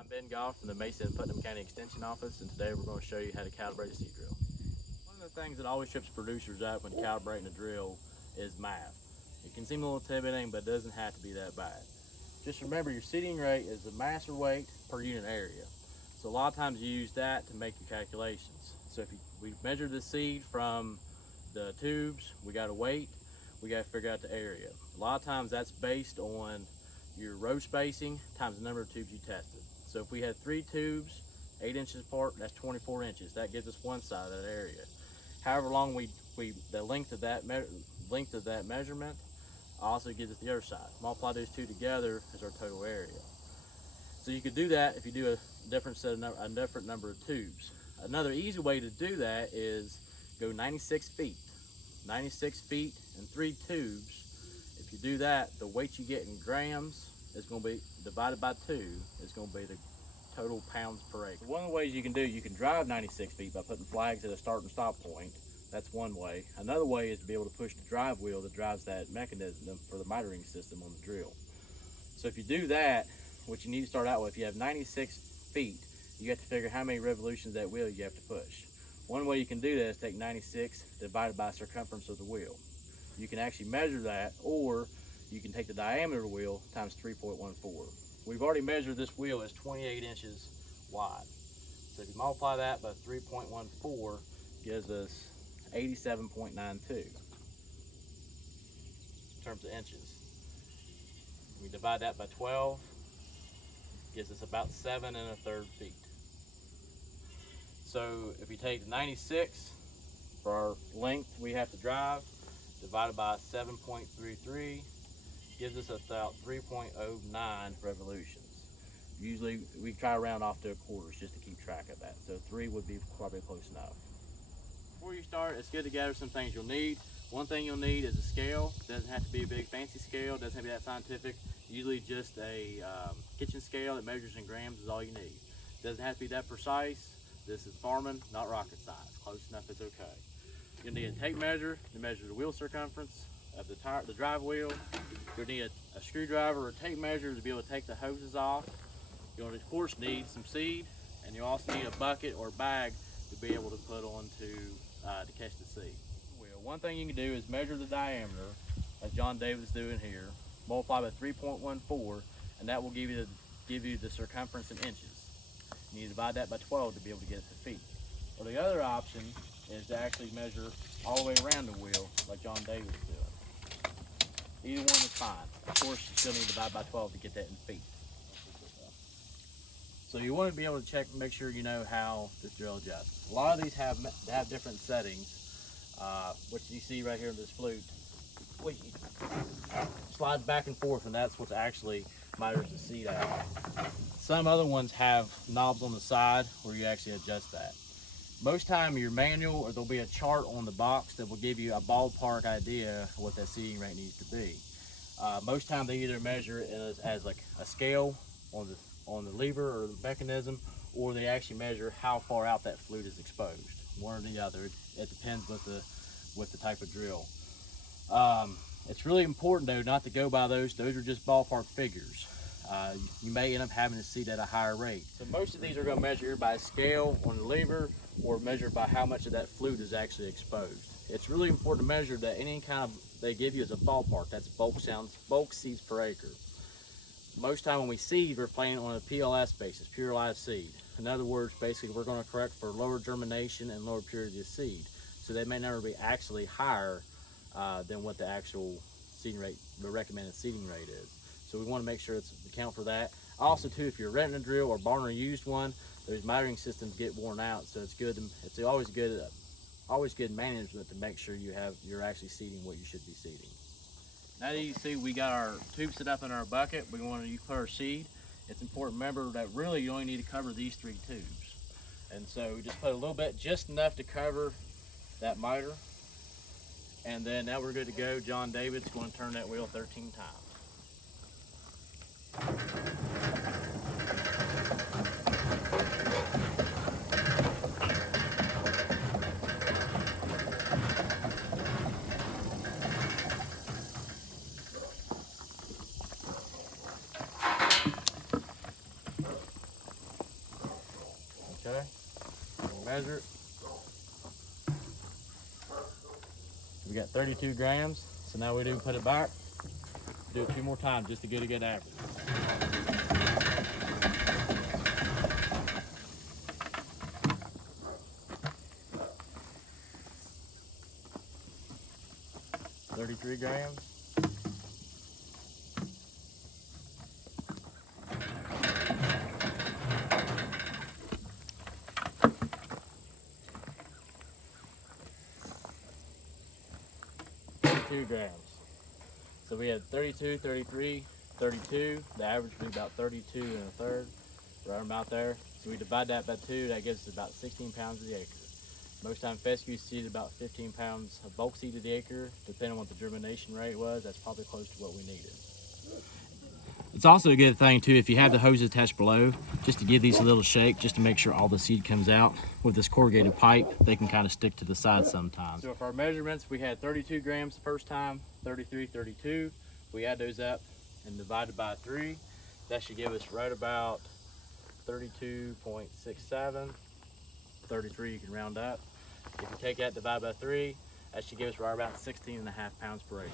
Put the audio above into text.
I'm Ben Goff from the Mason and Putnam County Extension Office, and today we're going to show you how to calibrate a seed drill. One of the things that always trips producers up when calibrating a drill is math. It can seem a little intimidating, but it doesn't have to be that bad. Just remember, your seeding rate is the mass or weight per unit area. So a lot of times you use that to make your calculations. So if we measure the seed from the tubes, we got to weight, we got to figure out the area. A lot of times that's based on your row spacing times the number of tubes you tested. So if we had 3 tubes, 8 inches apart, that's 24 inches. That gives us one side of that area. However long the length of that measurement also gives us the other side. Multiply those two together is our total area. So you could do that if you do a different number of tubes. Another easy way to do that is go 96 feet. 96 feet and 3 tubes. If you do that, the weight you get in grams is going to be divided by 2 is going to be the total pounds per acre. So one of the ways you can drive 96 feet by putting flags at a start and stop point. That's one way. Another way is to be able to push the drive wheel that drives that mechanism for the mitering system on the drill. So if you do that, what you need to start out with, if you have 96 feet, you have to figure how many revolutions of that wheel you have to push. One way you can do that is take 96 divided by the circumference of the wheel. You can actually measure that, or you can take the diameter of the wheel times 3.14. We've already measured this wheel as 28 inches wide. So if you multiply that by 3.14, gives us 87.92 in terms of inches. We divide that by 12, gives us about 7 1/3 feet. So if we take 96 for our length we have to drive, divided by 7.33, gives us about 3.09 revolutions. Usually we try to round off to quarters just to keep track of that. So 3 would be probably close enough. Before you start, it's good to gather some things you'll need. One thing you'll need is a scale. It doesn't have to be a big fancy scale, it doesn't have to be that scientific. Usually just a kitchen scale that measures in grams is all you need. It doesn't have to be that precise. This is farming, not rocket science. Close enough is okay. You'll need a tape measure to measure the wheel circumference of the drive wheel. You'll need a screwdriver or a tape measure to be able to take the hoses off. You'll of course need some seed, and you'll also need a bucket or bag to be able to put onto to catch the seed. One thing you can do is measure the diameter, as John David's doing here, multiply by 3.14, and that will give you the circumference in inches. You need to divide that by 12 to be able to get it to feet. Or the other option is to actually measure all the way around the wheel, like John David's doing. Either one is fine. Of course, you still need to divide by 12 to get that in feet. So you want to be able to check and make sure you know how this drill adjusts. A lot of these have different settings. What you see right here in this flute, slides back and forth, and that's what actually miters the seed out. Some other ones have knobs on the side where you actually adjust that. Most time your manual, or there'll be a chart on the box that will give you a ballpark idea of what that seeding rate needs to be. Most time they either measure it as like a scale on the lever or the mechanism, or they actually measure how far out that flute is exposed. One or the other. It depends with the type of drill. It's really important though not to go by those. Those are just ballpark figures. You may end up having to seed at a higher rate. So most of these are going to measure by scale on the lever, or measured by how much of that flute is actually exposed. It's really important to measure that any kind of they give you as a ballpark. That's bulk seeds per acre. Most time when we seed, we're planting on a PLS basis, pure live seed. In other words, basically we're going to correct for lower germination and lower purity of seed. So they may never be actually higher than what the actual seeding rate, the recommended seeding rate is. So we want to make sure it's account for that. Also too, if you're renting a drill or borrowing a used one, those mitering systems get worn out. So it's good. It's always good management to make sure you're actually seeding what you should be seeding. Now that you see we got our tube set up in our bucket, we want to put our seed. It's important to remember that really you only need to cover these 3 tubes. And so we just put a little bit, just enough to cover that miter. And then now we're good to go. John David's going to turn that wheel 13 times. measure it. We got 32 grams. So now we do put it back. Do it 2 more times just to get a good average. $33 grams. $32 grams. So we had 32, 33, 32. The average would be about 32 1/3, right about there. So we divide that by 2, that gives us about 16 pounds to the acre. Most time fescue seed about 15 pounds of bulk seed to the acre. Depending on what the germination rate was, that's probably close to what we needed. It's also a good thing too, if you have the hose attached below, just to give these a little shake, just to make sure all the seed comes out. With this corrugated pipe, they can kind of stick to the side sometimes. So for our measurements, we had 32 grams the first time, 33, 32. We add those up and divide it by 3. That should give us right about 32.67. 33 you can round up. If you take that, divide by 3, that should give us right about 16.5 pounds per acre.